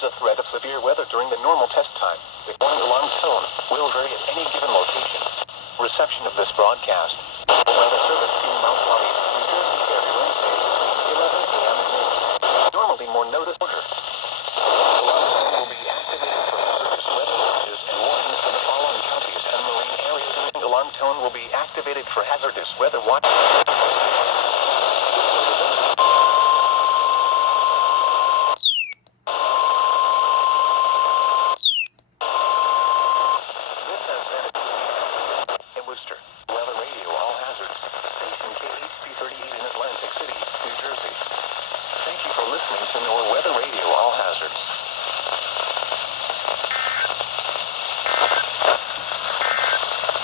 is a threat of severe weather during the normal test time. The warning alarm tone will vary at any given location. Reception of this broadcast. Weather service in Mount Holly, New Jersey, every Wednesday between 11 a.m. and noon. Normally more notice order. Will be activated for hazardous weather watches and warnings for the following counties and marine areas. The alarm tone will be activated for hazardous weather watches. Weather radio, all hazards. Station KHB38 in Atlantic City, New Jersey. Thank you for listening to NOAA Weather Radio, all hazards.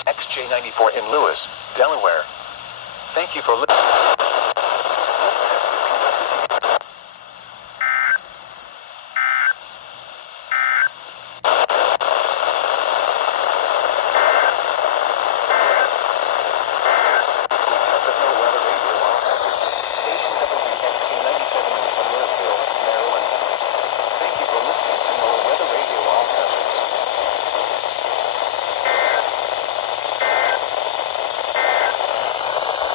WXJ94 in Lewis, Delaware. Thank you for listening.